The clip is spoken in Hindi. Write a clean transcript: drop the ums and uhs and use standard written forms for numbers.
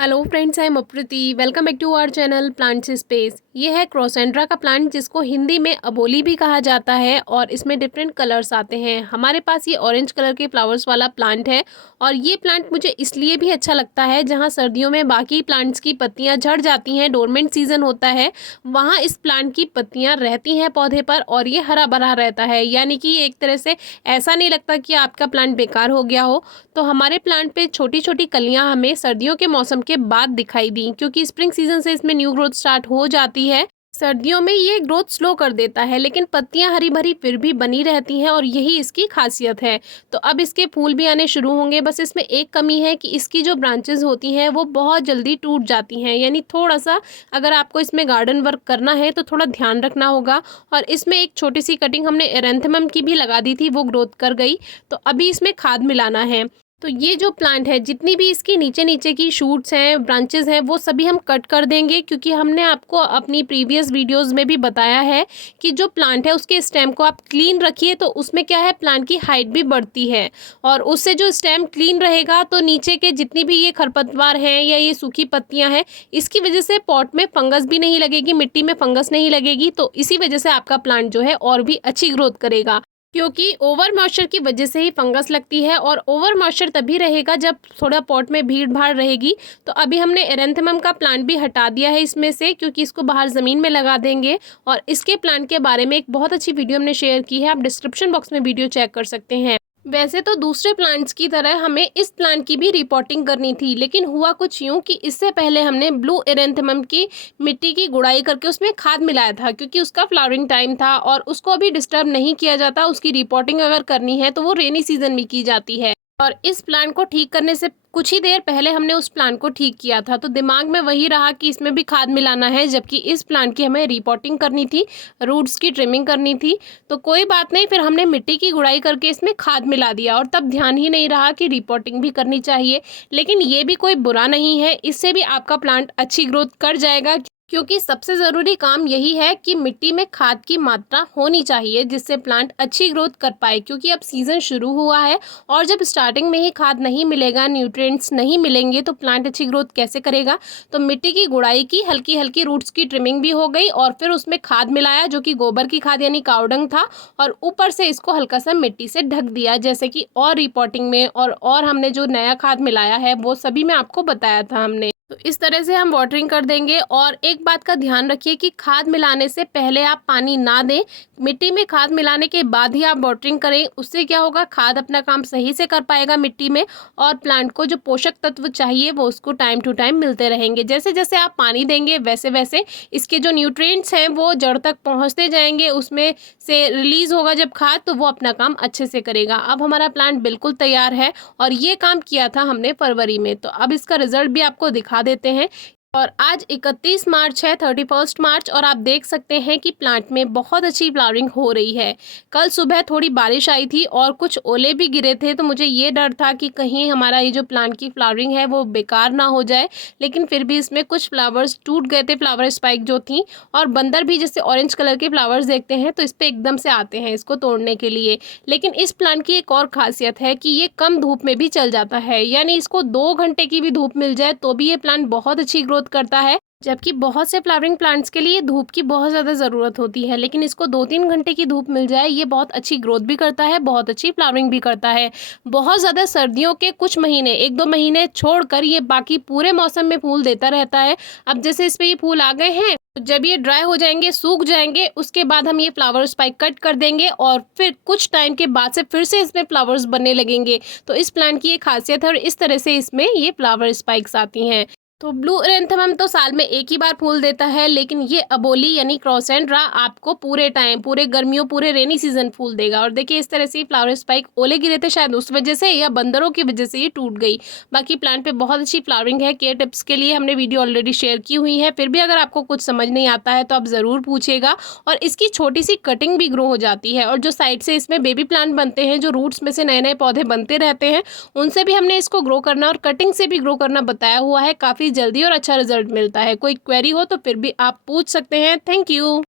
Hello friends, I am Aprati. Welcome back to our channel plants space. ये है क्रोसेंड्रा का प्लांट जिसको हिंदी में अबोली भी कहा जाता है और इसमें डिफरेंट कलर्स आते हैं। हमारे पास ये ऑरेंज कलर के फ्लावर्स वाला प्लांट है और ये प्लांट मुझे इसलिए भी अच्छा लगता है, जहाँ सर्दियों में बाकी प्लांट्स की पत्तियाँ झड़ जाती हैं, डोरमेंट सीजन होता है, वहाँ इस प्लांट की पत्तियाँ रहती हैं पौधे पर और ये हरा भरा रहता है। यानी कि एक तरह से ऐसा नहीं लगता कि आपका प्लांट बेकार हो गया हो। तो हमारे प्लांट पे छोटी छोटी कलियां हमें सर्दियों के मौसम के बाद दिखाई दी, क्योंकि स्प्रिंग सीजन से इसमें न्यू ग्रोथ स्टार्ट हो जाती है। सर्दियों में ये ग्रोथ स्लो कर देता है, लेकिन पत्तियां हरी भरी फिर भी बनी रहती हैं और यही इसकी खासियत है। तो अब इसके फूल भी आने शुरू होंगे। बस इसमें एक कमी है कि इसकी जो ब्रांचेस होती हैं वो बहुत जल्दी टूट जाती हैं। यानी थोड़ा सा अगर आपको इसमें गार्डन वर्क करना है तो थोड़ा ध्यान रखना होगा। और इसमें एक छोटी सी कटिंग हमने एरेंथमम की भी लगा दी थी, वो ग्रोथ कर गई। तो अभी इसमें खाद मिलाना है। तो ये जो प्लांट है, जितनी भी इसकी नीचे नीचे की शूट्स हैं, ब्रांचेस हैं, वो सभी हम कट कर देंगे, क्योंकि हमने आपको अपनी प्रीवियस वीडियोस में भी बताया है कि जो प्लांट है उसके स्टेम को आप क्लीन रखिए तो उसमें क्या है, प्लांट की हाइट भी बढ़ती है। और उससे जो स्टेम क्लीन रहेगा तो नीचे के जितनी भी ये खरपतवार हैं या ये सूखी पत्तियां हैं, इसकी वजह से पॉट में फंगस भी नहीं लगेगी, मिट्टी में फंगस नहीं लगेगी। तो इसी वजह से आपका प्लांट जो है और भी अच्छी ग्रोथ करेगा, क्योंकि ओवर मॉइस्चर की वजह से ही फंगस लगती है। और ओवर मॉइस्चर तभी रहेगा जब थोड़ा पॉट में भीड़ भाड़ रहेगी। तो अभी हमने एरेंथमम का प्लांट भी हटा दिया है इसमें से, क्योंकि इसको बाहर ज़मीन में लगा देंगे। और इसके प्लांट के बारे में एक बहुत अच्छी वीडियो हमने शेयर की है, आप डिस्क्रिप्शन बॉक्स में वीडियो चेक कर सकते हैं। वैसे तो दूसरे प्लांट्स की तरह हमें इस प्लांट की भी रिपोर्टिंग करनी थी, लेकिन हुआ कुछ यूँ कि इससे पहले हमने ब्लू एरेंथमम की मिट्टी की गुड़ाई करके उसमें खाद मिलाया था, क्योंकि उसका फ्लावरिंग टाइम था और उसको अभी डिस्टर्ब नहीं किया जाता। उसकी रिपोर्टिंग अगर करनी है तो वो रेनी सीजन में की जाती है। और इस प्लांट को ठीक करने से कुछ ही देर पहले हमने उस प्लांट को ठीक किया था, तो दिमाग में वही रहा कि इसमें भी खाद मिलाना है, जबकि इस प्लांट की हमें रिपोर्टिंग करनी थी, रूट्स की ट्रिमिंग करनी थी। तो कोई बात नहीं, फिर हमने मिट्टी की गुड़ाई करके इसमें खाद मिला दिया और तब ध्यान ही नहीं रहा कि रिपोर्टिंग भी करनी चाहिए। लेकिन ये भी कोई बुरा नहीं है, इससे भी आपका प्लांट अच्छी ग्रोथ कर जाएगा, क्योंकि सबसे ज़रूरी काम यही है कि मिट्टी में खाद की मात्रा होनी चाहिए, जिससे प्लांट अच्छी ग्रोथ कर पाए। क्योंकि अब सीज़न शुरू हुआ है और जब स्टार्टिंग में ही खाद नहीं मिलेगा, न्यूट्रिएंट्स नहीं मिलेंगे, तो प्लांट अच्छी ग्रोथ कैसे करेगा। तो मिट्टी की गुड़ाई की, हल्की हल्की रूट्स की ट्रिमिंग भी हो गई और फिर उसमें खाद मिलाया, जो कि गोबर की खाद यानी कावडंग था, और ऊपर से इसको हल्का सा मिट्टी से ढक दिया, जैसे कि और रिपोर्टिंग में और हमने जो नया खाद मिलाया है वो सभी में आपको बताया था हमने। तो इस तरह से हम वाटरिंग कर देंगे। और एक बात का ध्यान रखिए कि खाद मिलाने से पहले आप पानी ना दें, मिट्टी में खाद मिलाने के बाद ही आप वाटरिंग करें। उससे क्या होगा, खाद अपना काम सही से कर पाएगा मिट्टी में और प्लांट को जो पोषक तत्व चाहिए वो उसको टाइम टू टाइम मिलते रहेंगे। जैसे जैसे आप पानी देंगे वैसे वैसे इसके जो न्यूट्रिएंट्स हैं वो जड़ तक पहुँचते जाएंगे, उसमें से रिलीज़ होगा जब खाद, तो वो अपना काम अच्छे से करेगा। अब हमारा प्लांट बिल्कुल तैयार है और ये काम किया था हमने फरवरी में। तो अब इसका रिजल्ट भी आपको दिखा देते हैं। और आज 31 मार्च है, 31 मार्च, और आप देख सकते हैं कि प्लांट में बहुत अच्छी फ्लावरिंग हो रही है। कल सुबह थोड़ी बारिश आई थी और कुछ ओले भी गिरे थे, तो मुझे ये डर था कि कहीं हमारा ये जो प्लांट की फ्लावरिंग है वो बेकार ना हो जाए। लेकिन फिर भी इसमें कुछ फ्लावर्स टूट गए थे, फ्लावर स्पाइक जो थी, और बंदर भी जैसे ऑरेंज कलर के फ्लावर्स देखते हैं तो इस पर एकदम से आते हैं इसको तोड़ने के लिए। लेकिन इस प्लांट की एक और खासियत है कि ये कम धूप में भी चल जाता है, यानी इसको 2 घंटे की भी धूप मिल जाए तो भी ये प्लांट बहुत अच्छी ग्रोथ करता है। जबकि बहुत से फ्लावरिंग प्लांट्स के लिए धूप की बहुत ज़्यादा ज़रूरत होती है, लेकिन इसको 2-3 घंटे की धूप मिल जाए, ये बहुत अच्छी ग्रोथ भी करता है, बहुत अच्छी फ्लावरिंग भी करता है। बहुत ज़्यादा सर्दियों के कुछ महीने, 1-2 महीने छोड़कर ये बाकी पूरे मौसम में फूल देता रहता है। अब जैसे इस पर ये फूल आ गए हैं, तो जब ये ड्राई हो जाएंगे, सूख जाएंगे, उसके बाद हम ये फ्लावर स्पाइक कट कर देंगे और फिर कुछ टाइम के बाद से फिर से इसमें फ्लावर्स बनने लगेंगे। तो इस प्लांट की ये खासियत है और इस तरह से इसमें ये फ्लावर स्पाइक्स आती हैं। तो ब्लू एरेंथमम तो साल में एक ही बार फूल देता है, लेकिन ये अबोली यानी क्रोसेंड्रा आपको पूरे टाइम, पूरे गर्मियों, पूरे रेनी सीजन फूल देगा। और देखिए इस तरह से फ्लावर स्पाइक, ओले गिरे थे शायद उस वजह से या बंदरों की वजह से ये टूट गई। बाकी प्लांट पे बहुत अच्छी फ्लावरिंग है। केयर टिप्स के लिए हमने वीडियो ऑलरेडी शेयर की हुई है, फिर भी अगर आपको कुछ समझ नहीं आता है तो आप ज़रूर पूछिएगा। और इसकी छोटी सी कटिंग भी ग्रो हो जाती है, और जो साइड से इसमें बेबी प्लांट बनते हैं, जो रूट्स में से नए नए पौधे बनते रहते हैं, उनसे भी हमने इसको ग्रो करना और कटिंग से भी ग्रो करना बताया हुआ है। काफ़ी जल्दी और अच्छा रिजल्ट मिलता है। कोई क्वेरी हो तो फिर भी आप पूछ सकते हैं। Thank you.